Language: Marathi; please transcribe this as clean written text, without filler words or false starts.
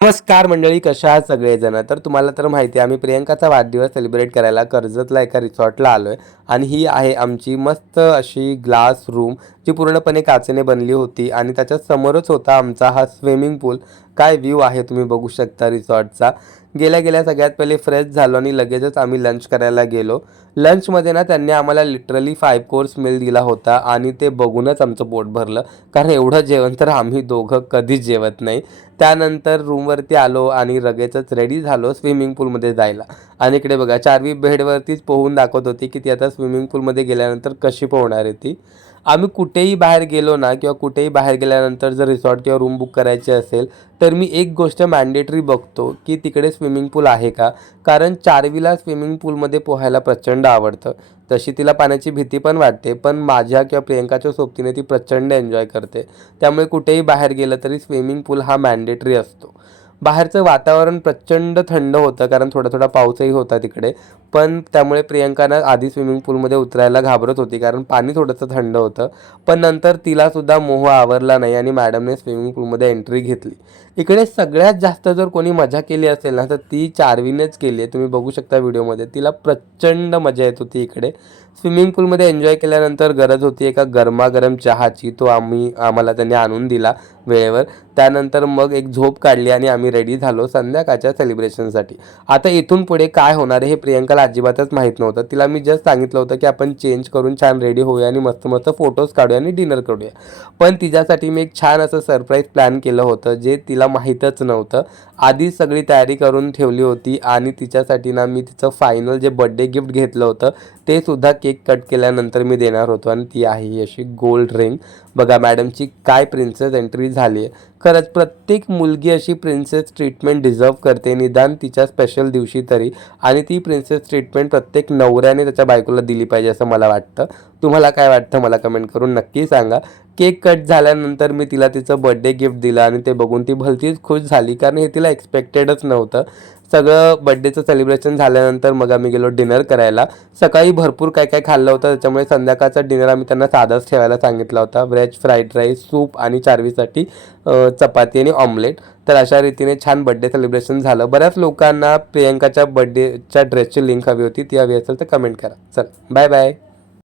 नमस्कार मंडळी, कशा आहात सगळेजण. तर तुम्हाला तर माहिती आहे, आम्ही प्रियंकाचा वाढदिवस सेलिब्रेट करायला कर्जतला एका रिसॉर्टला आलो आहे. आणि ही आहे आमची मस्त अशी ग्लास रूम, जी पूर्णपणे काचेने बनली होती. आणि त्याच्या समोरच होता आमचा हा स्विमिंग पूल. काय व्ह्यू आहे तुम्ही बघू शकता रिसॉर्टचा. गेल्या गेल्या सगळ्यात पहिले फ्रेश झालो आणि लगेचच आम्ही लंच करायला गेलो. लंचमध्ये ना त्यांनी आम्हाला लिटरली 5 कोर्स मील दिला होता आणि ते बघूनच आमचं पोट भरलं, कारण एवढं जेवण तर आम्ही दोघं कधीच जेवत नाही. त्यानंतर रूमवरती आलो आणि लगेचच रेडी झालो स्विमिंग पूलमध्ये जायला. आणि इकडे बघा चार्वी बेडवरतीच पोहून दाखवत होती की ती आता स्विमिंग पूलमध्ये गेल्यानंतर कशी पोहणार आहे ती. आम्ही कुठेही बाहेर गेलो ना किंवा कुठेही बाहेर गेल्यानंतर जर रिसॉर्ट किंवा रूम बुक करायची असेल, तर मी एक गोष्ट मॅन्डेटरी बघतो की तिकडे स्विमिंग पूल आहे का. कारण चार्वीला स्विमिंग पूलमध्ये पोहायला प्रचंड आवडतं. तशी तिला पाण्याची भीती पण वाटते, पण माझ्या किंवा प्रियंकाच्या सोबतीने ती प्रचंड एन्जॉय करते. त्यामुळे कुठेही बाहेर गेलं तरी स्विमिंग पूल हा मॅन्डेटरी असतो. बाहेरचं वातावरण प्रचंड थंड होतं, कारण थोडा थोडा पाऊसही होता तिकडे. पण त्यामुळे प्रियंकानं आधी स्विमिंग पूलमध्ये उतरायला घाबरत होती, कारण पाणी थोडंसं थंड होतं. पण नंतर तिलासुद्धा मोह आवरला नाही आणि मॅडमने स्विमिंग पूलमध्ये एंट्री घेतली. इकडे सगळ्यात जास्त जर कोणी मजा केली असेल ना, तर ती चार्वीनेच केली आहे. तुम्ही बघू शकता व्हिडिओमध्ये. तिला प्रचंड मजा येत होती इकडे. स्विमिंग पूलमध्ये एन्जॉय केल्यानंतर गरज होती एका गरमागरम चहाची. तो आम्हाला त्यांनी आणून दिला वेळेवर. त्यानंतर मग एक झोप काढली आणि आम्ही रेडी झालो संध्याकाळच्या सेलिब्रेशनसाठी. आता इथून पुढे काय होणार आहे हे प्रियंकाला अजिबातच माहीत नव्हतं. तिला मी जस्ट सांगितलं होतं की आपण चेंज करून छान रेडी होऊया आणि मस्त मस्त फोटोज काढूया आणि डिनर करूया. पण तिच्यासाठी मी एक छान असं सरप्राईज प्लॅन केलं होतं, जे तिला माहीतच नव्हतं. आधीच सगळी तयारी करून ठेवली होती आणि तिच्यासाठी ना मी तिचं फायनल जे बड्डे गिफ्ट घेतलं होतं, ते सुद्धा केक कट केल्यानंतर मी देणार होतो. आणि ती आहे ही अशी गोल्ड रिंग. बघा मॅडमची काय प्रिन्सेस एंट्री झाली आहे. खरंच प्रत्येक मुलगी अशी प्रिन्सेस ट्रीटमेंट डिझर्व करते, निदान तिच्या स्पेशल दिवशी तरी. आणि ती प्रिन्सेस ट्रीटमेंट प्रत्येक नवऱ्याने त्याच्या बायकोला दिली पाहिजे असं मला वाटतं. तुम्हाला काय वाटतं मला कमेंट करून नक्की सांगा. केक कट झाल्यानंतर मी तिला तिचं बड्डे गिफ्ट दिलं आणि ते बघून ती भलतीच खुश झाली, कारण हे तिला एक्सपेक्टेडच नव्हतं. सगळं बड्डेचं सेलिब्रेशन झाल्यानंतर मग आम्ही गेलो डिनर करायला. सकाळी भरपूर काय काय खाल्लं होतं, त्याच्यामुळे संध्याकाळचा डिनर आम्ही त्यांना साधाच ठेवायला सांगितला होता. व्हेज फ्राईड राईस, सूप आणि चार्वीसाठी चपाती आणि ऑमलेट. तर अशा रीतीने छान बड्डे सेलिब्रेशन झालं. बऱ्याच लोकांना प्रियंकाच्या बड्डेच्या ड्रेसची लिंक हवी होती. ती हवी असेल तर कमेंट करा. चल बाय बाय.